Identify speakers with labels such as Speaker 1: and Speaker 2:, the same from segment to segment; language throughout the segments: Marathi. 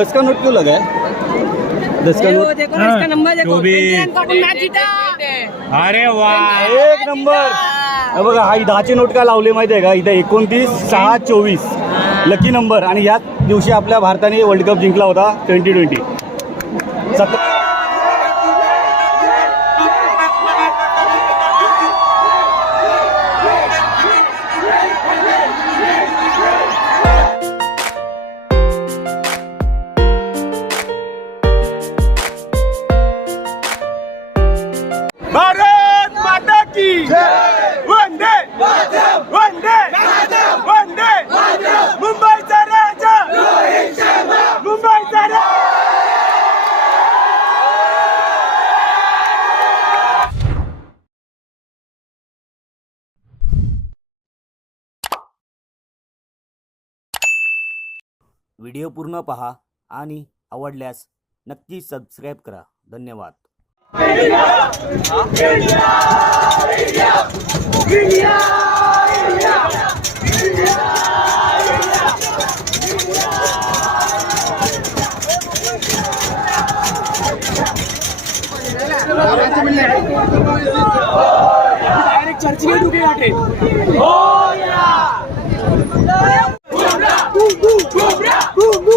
Speaker 1: दस का नोट क्यों लगा है? दस का नोट
Speaker 2: देखो इसका नंबर देखो।
Speaker 3: जो भी-
Speaker 2: 21 का मैच जीता।
Speaker 3: अरे वा
Speaker 1: एक नंबर। हे बघा हा दहाचे नोट का लावले माहिती आहे का? इथे एकोणतीस सहा चोवीस. लकी नंबर आणि याच दिवशी आपल्या भारताने वर्ल्ड कप जिंकला होता ट्वेंटी ट्वेंटी सत पूर्ण पहा आणि आवडल्यास नक्की सबस्क्राईब करा. धन्यवाद.
Speaker 4: हो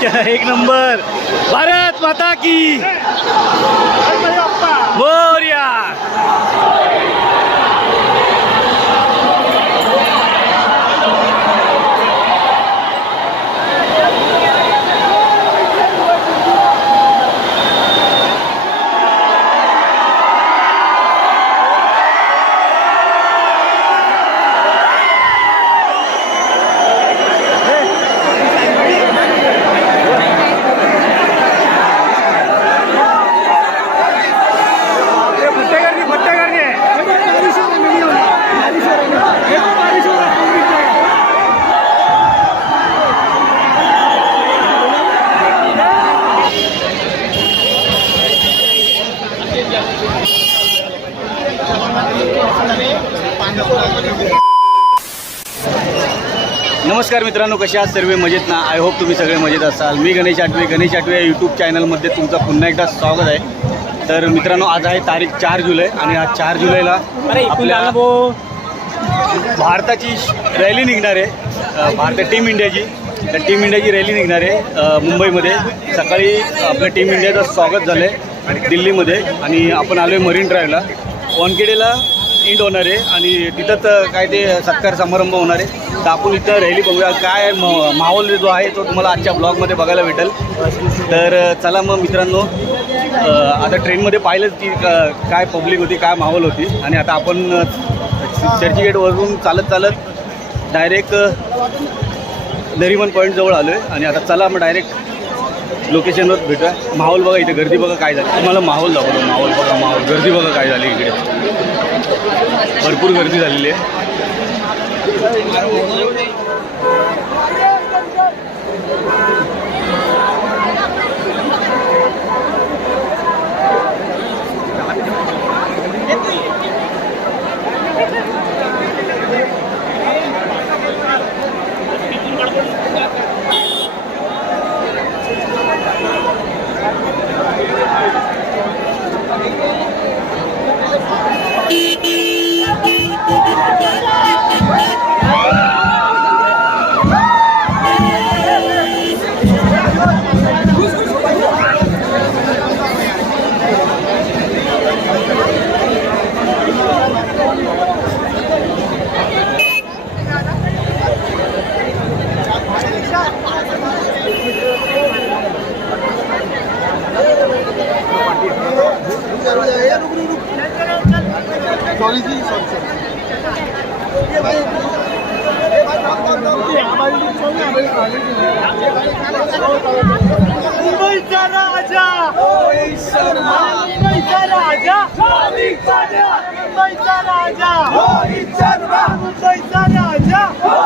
Speaker 1: क्या एक नंबर। भारत माता की। नमस्कार मित्रांनो कसे आहात सर्व? मजेत ना? आय होप तुम्ही सगळे मजेत असाल. मी गणेश आठवे. गणेश आठवे या यूट्यूब चॅनलमध्ये तुमचं पुन्हा एकदा स्वागत आहे. तर मित्रांनो आज आहे तारीख चार जुलै आणि आज चार जुलैला आपल्या भारताची रॅली निघणार आहे. भारत टीम इंडियाची तर टीम इंडियाची रॅली निघणार आहे मुंबईमध्ये. सकाळी आपल्या टीम इंडियाचं स्वागत झालं आहे दिल्लीमध्ये. आणि आपण आलो आहे मरीन ड्राईव्हला वानखेडेला इंड होणार आहे आणि तिथंच काय ते सत्कार समारंभ होणार आहे. तर आपण इथं रॅली बघूया. काय म- माहोल जो आहे तो तुम्हाला आजच्या ब्लॉगमध्ये बघायला भेटेल. तर चला मग मित्रांनो आता ट्रेनमध्ये पाहिलंच की काय पब्लिक होती काय माहोल होती. आणि आता आपण चर्चगेटवरून चालत चालत डायरेक्ट नरिमन पॉईंटजवळ आलो आहे आणि आता चला मग डायरेक्ट लोकेशनवर भेटूया. माहोल बघा इथे गर्दी बघा काय झाली. तुम्हाला माहोल दाखवतो. माहोल बघा माहोल. गर्दी बघा काय झाली इकडे. भरपूर गर्दी झालेली आहे.
Speaker 4: राजा. शर्मा मुंबईचा राजा.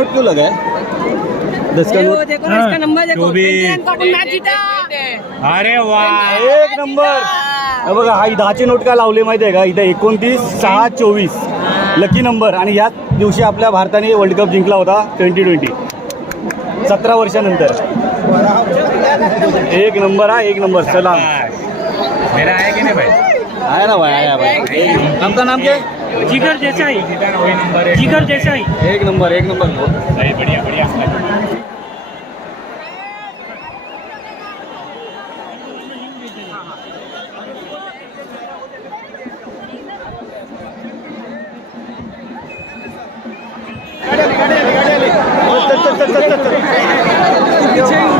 Speaker 1: नोट क्यों लगा है? दस का नोट?
Speaker 2: देखो इसका नंबर देखो
Speaker 1: जो भी-
Speaker 2: 29 कॉटन मॅच जीता।
Speaker 1: अरे वा एक नंबर। हे बघा हा दहाचे नोट का लावले माहिती आहे का? इथे एकोणतीस सहा चोवीस. लकी नंबर आणि याच दिवशी आपल्या भारताने वर्ल्ड कप जिंकला होता ट्वेंटी ट्वेंटी सतरा वर्षानंतर. एक नंबर हा एक नंबर. चला
Speaker 3: मेरा है कि नहीं भाई?
Speaker 1: आहे ना भाई आहे भाई. आपका नाम क्या?
Speaker 3: जिगर जैसा ही वही नंबर है जिगर जैसा ही।
Speaker 1: एक नंबर एक नंबर।
Speaker 3: सही बढ़िया बढ़िया।
Speaker 1: चल, चल, चल, चल, चल,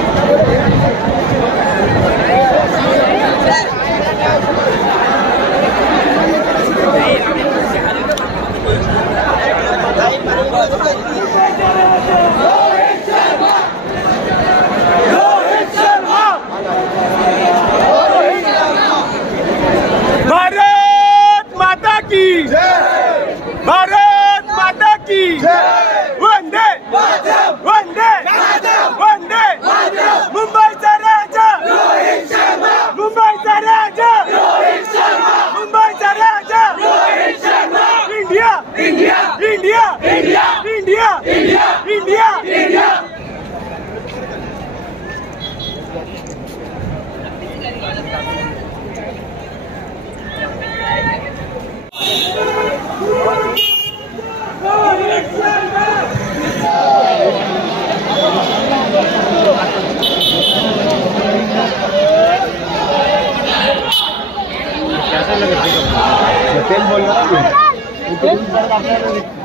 Speaker 4: एक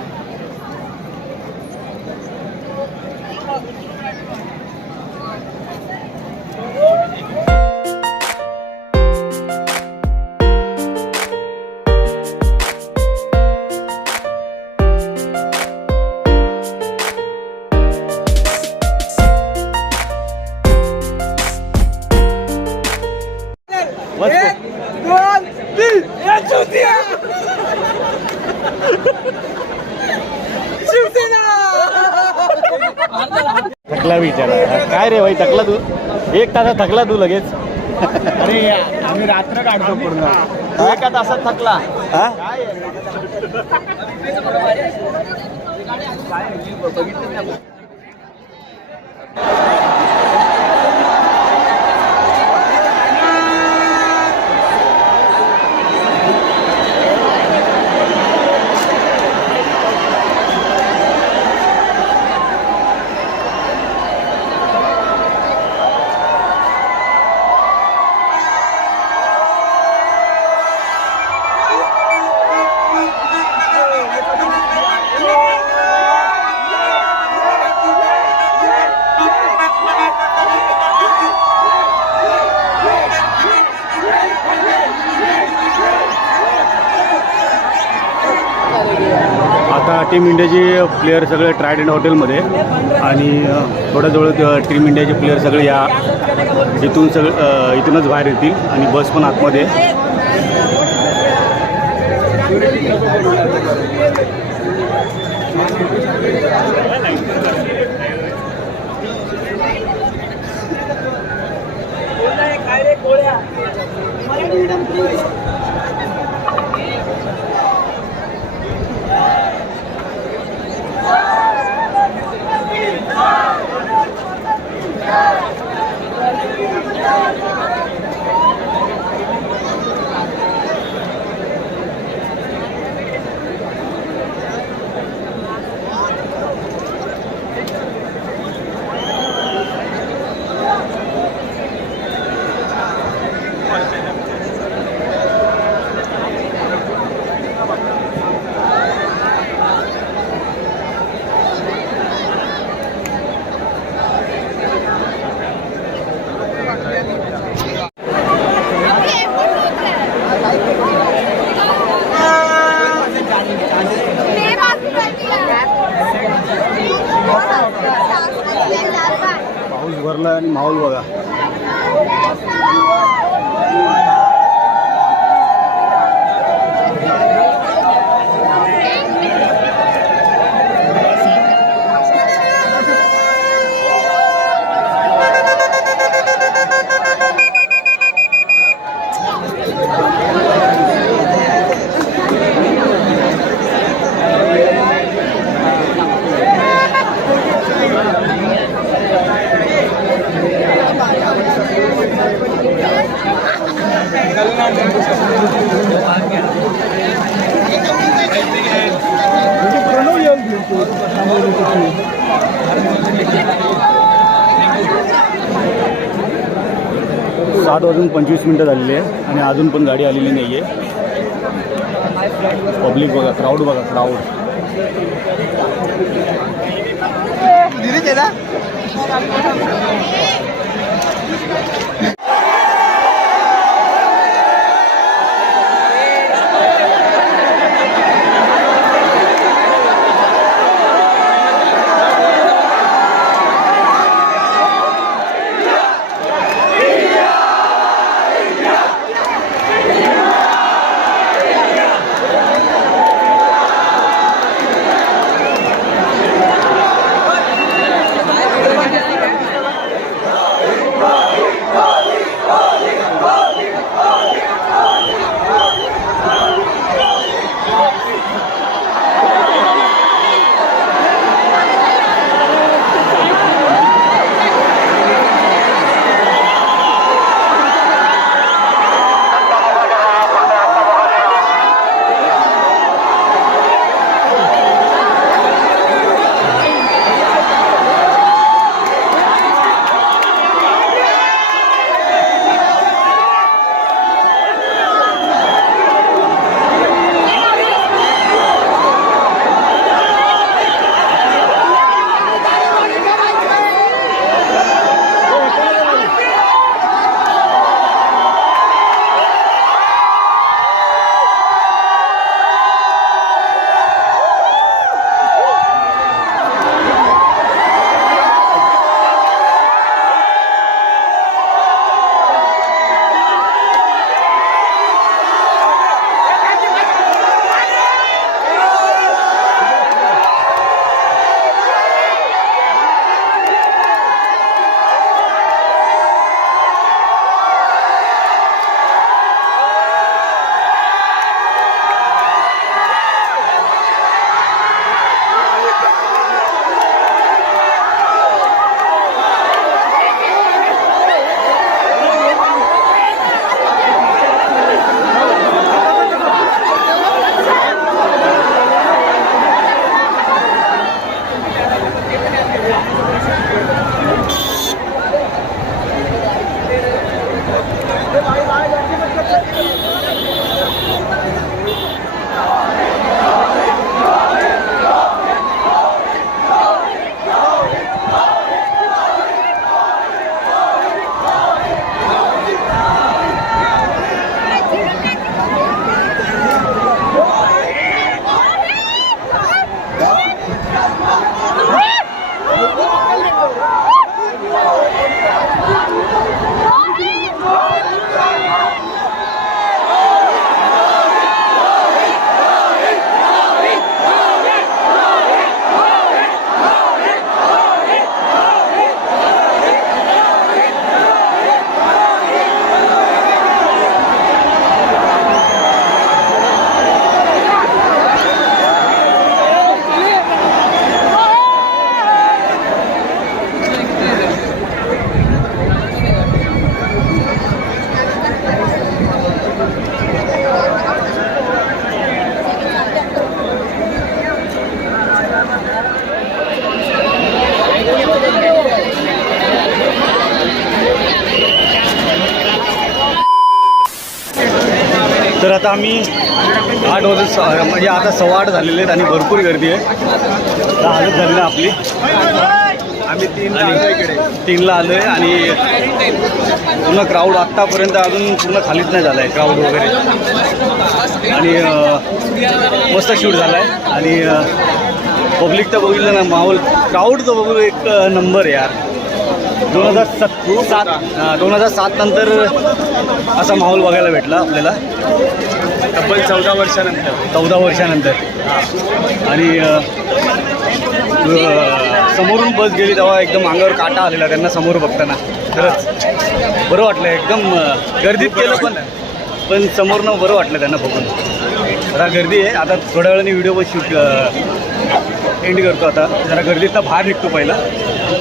Speaker 1: काय विचारा काय रे भाई थकला तू? एक तासात थकला तू लगेच.
Speaker 3: अरे आम्ही रात्र काढतो पूर्ण.
Speaker 1: एका तासात थकला. हा? बघितलं इंडियाचे प्लेयर सगळे ट्रायडंट हॉटेलमध्ये आणि थोड्याजवळ जवळ टीम इंडियाचे प्लेयर सगळे या इथून सगळं इथूनच बाहेर येतील आणि बस पण आतमध्ये आहे. पाऊस भरला आणि माहोल बघा सात वाजून पंचवीस मिनट जाए अजुपन आणि अजून पण गाडी आलेली नाही आहे पब्लिक बघा क्राऊड बघा क्राऊड आठ झालेले आहेत आणि भरपूर गर्दी आहे. हालत झाली ना आपली. आम्ही तीन इकडे. तीनला आलो आहे आणि पूर्ण क्राऊड आत्तापर्यंत अजून पूर्ण खालीच नाही झाला आहे क्राऊड वगैरे. आणि मस्त शूट झाला आहे आणि पब्लिक तर बघितलं ना माहोल क्राऊड तर बघू एक नंबर यार. दोन हजार सत सात दोन हजार सात नंतर असा माहोल बघायला भेटला आपल्याला. तब्बल चौदा वर्षानंतर. चौदा वर्षानंतर. आणि समोरून बस गेली तेव्हा एकदम अंगावर काटा आलेला त्यांना समोर बघताना. खरंच. बरं वाटलं एकदम गर्दीत केलं पण. पण समोरनं बरं वाटलं त्यांना बघून. जरा गर्दी आहे. आता थोड्या वेळाने व्हिडिओ पण शूट एंड करतो आता. जरा गर्दीतनं बाहेर निघतो पहिला.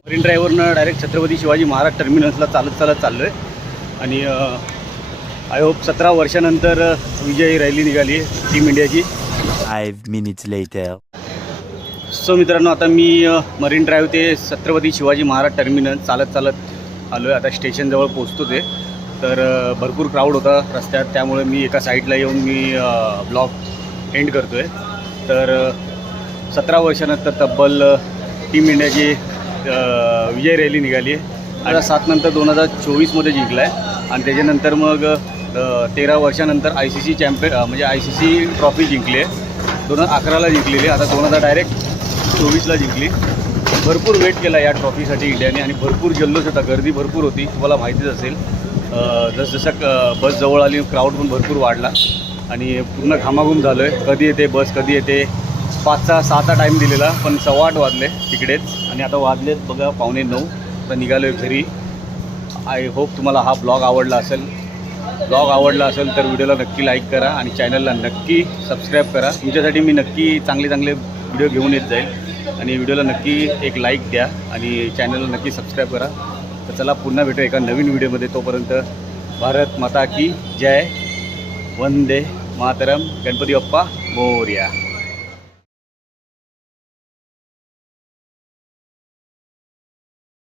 Speaker 1: मरीन ड्रायव्हरनं डायरेक्ट छत्रपती शिवाजी महाराज टर्मिनसला चालत चालत चाललो आहे आणि आय होप सतरा वर्षानंतर विजयी रॅली निघाली टीम इंडियाची.
Speaker 5: Five minutes later.
Speaker 1: सो मित्रांनो आता मी मरीन ड्राईव्ह ते छत्रपती शिवाजी महाराज टर्मिनस चालत चालत आलो आहे आता स्टेशनजवळ पोचतो ते तर भरपूर क्राऊड होता रस्त्यात. त्यामुळे मी एका साईडला येऊन मी ब्लॉग एंड करतो आहे तर सतरा वर्षानंतर तब्बल टीम इंडियाची विजय रॅली निघाली. आहे आता सात नंतर दोन हजार चोवीसमध्ये जिंकला आहे आणि त्याच्यानंतर मग तर तेरा वर्षानंतर आय सी सी चॅम्पियन म्हणजे आय सी सी ट्रॉफी जिंकली आहे. दोन हजार अकराला जिंकलेली आता दोन हजार डायरेक्ट चोवीसला जिंकली. भरपूर वेट केला या ट्रॉफीसाठी इंडियाने आणि भरपूर जल्लोष होता. गर्दी भरपूर होती. तुम्हाला माहितीच असेल जसजसं क बस जवळ आली क्राऊड पण भरपूर वाढला. आणि पूर्ण घामाघूम झालो आहे कधी येते बस कधी येते. पाचचा सहाचा टाईम दिलेला पण सव्वा आठ वाजले तिकडेच. आणि आता वाजलेत बघा पावणे नऊ. आता निघालो आहे घरी. आय होप तुम्हाला हा ब्लॉग आवडला असेल. ब्लॉग आवडला असेल तर व्हिडिओला नक्की लाईक करा आणि चॅनलला नक्की सबस्क्राईब करा. तुमच्यासाठी मी नक्की चांगले चांगले व्हिडिओ घेऊन येत जाईल. आणि व्हिडिओला नक्की एक लाईक द्या आणि चॅनलला नक्की सबस्क्राईब करा. तर चला पुन्हा भेटू एका नवीन व्हिडिओमध्ये. तोपर्यंत भारत माता की जय. वंदे मातरम. गणपती बाप्पा. मोर्या.